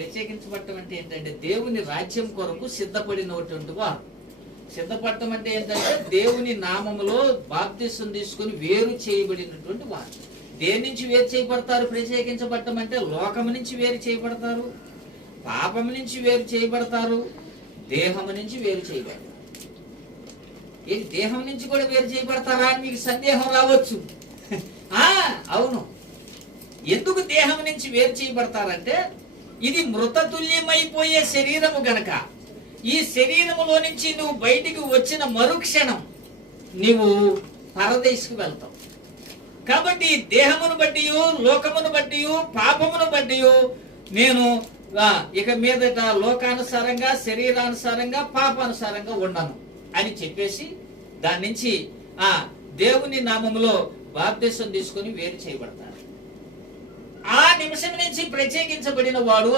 ప్రత్యేకించబడటం అంటే ఏంటంటే దేవుని రాజ్యం కొరకు సిద్ధపడినటువంటి వారు. సిద్ధపడటం అంటే ఏంటంటే దేవుని నామములో బాప్తిసం తీసుకుని వేరు చేయబడినటువంటి వారు. దేని నుంచి వేరు చేయబడతారు? ప్రత్యేకించబడటం అంటే లోకము నుంచి వేరు చేయబడతారు, పాపము నుంచి వేరు చేయబడతారు, దేహము నుంచి వేరు చేయబడతారు. ఏంటి, దేహం నుంచి కూడా వేరు చేయబడతారా అని మీకు సందేహం రావచ్చు. అవును. ఎందుకు దేహం నుంచి వేరు చేయబడతారంటే ఇది మృతతుల్యమైపోయే శరీరము గనక ఈ శరీరములో నుంచి నువ్వు బయటికి వచ్చిన మరుక్షణం నీవు పరదేశకు వెళ్తావు. కాబట్టి దేహమును బట్టి, లోకమును బట్టి, పాపమును బట్టి నేను ఇక మీదట లోకానుసారంగా, శరీరానుసారంగా, పాపానుసారంగా ఉండను అని చెప్పేసి దాని నుంచి దేవుని నామములో బాప్తిసం తీసుకొని వేరు చేయబడతారు. ఆ నిమిషం నుంచి ప్రత్యేకించబడిన వాడు